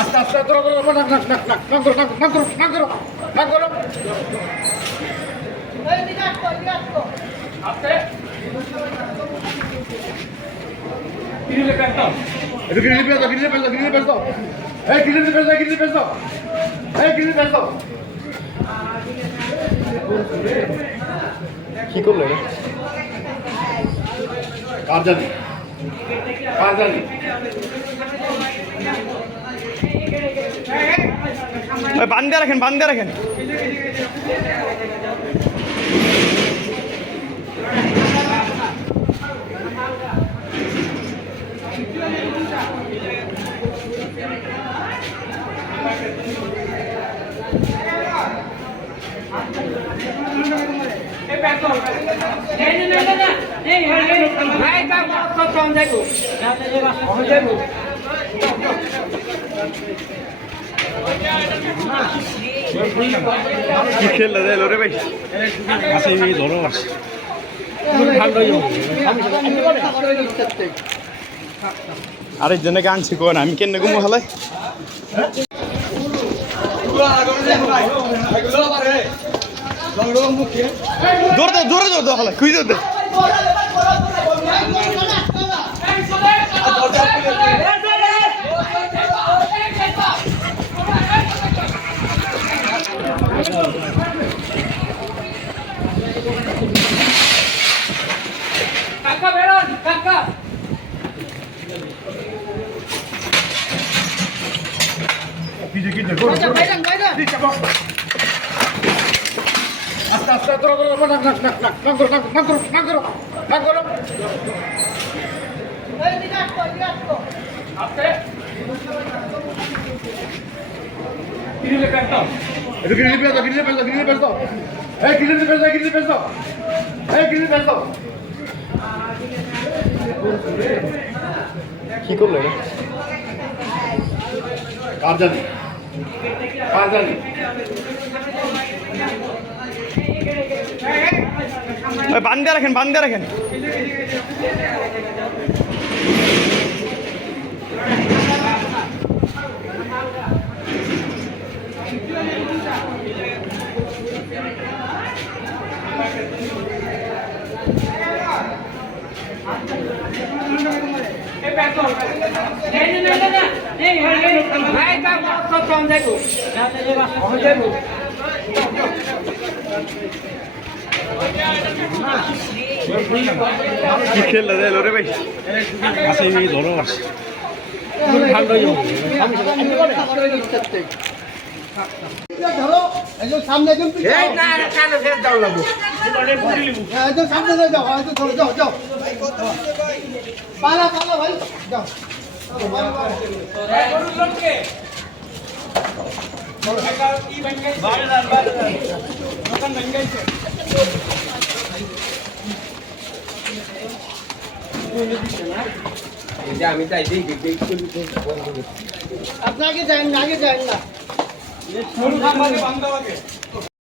আস্তে আস্তে ধরো ধরো নাক নাক নাক নাক নাক করো নাক নাক করো নাক করো নাক করো আস্তে গ্রিলে পেছ দাও এটা গ্রিলে পেছ দাও গ্রিলে পেছ দাও গ্রিলে পেছ দাও এই গ্রিলে পেছ দাও গ্রিলে পেছ দাও এই গ্রিলে পেছ দাও কি করলে রে কার জানি বান্ধে রাখেন কি খেললে রে লোরে ভাই আসে এই ধরো আসে আরেকজনে আনছি কোন আমি কেন ঘুমো হালাই দৌড় দে হালাই কুই দৌড় দে কাকা বেরোন কাকা আস্তে আস্তে ধরো ধরো নাক নাক নাক নাক নাক করো নাক করো নাক করো নাক করো আস্তে গ্রিলে পেছ দাও এটা গ্রিলে পেছ দাও গ্রিলে পেছ দাও গ্রিলে পেছ দাও এই গ্রিলে পেছ দাও গ্রিলে পেছ দাও এই গ্রিলে পেছ দাও কি করলে রে কার জানি বান্ধে রাখেন কি খেললে রে লোরে ভাই আসে এই ধরো আসে ধরো একজন সামনে একজন একজন সামনে যাও একজন ধরো যাও যাও পালা ভাই যাও আমি তাই আপনাকে যান না আগে যান না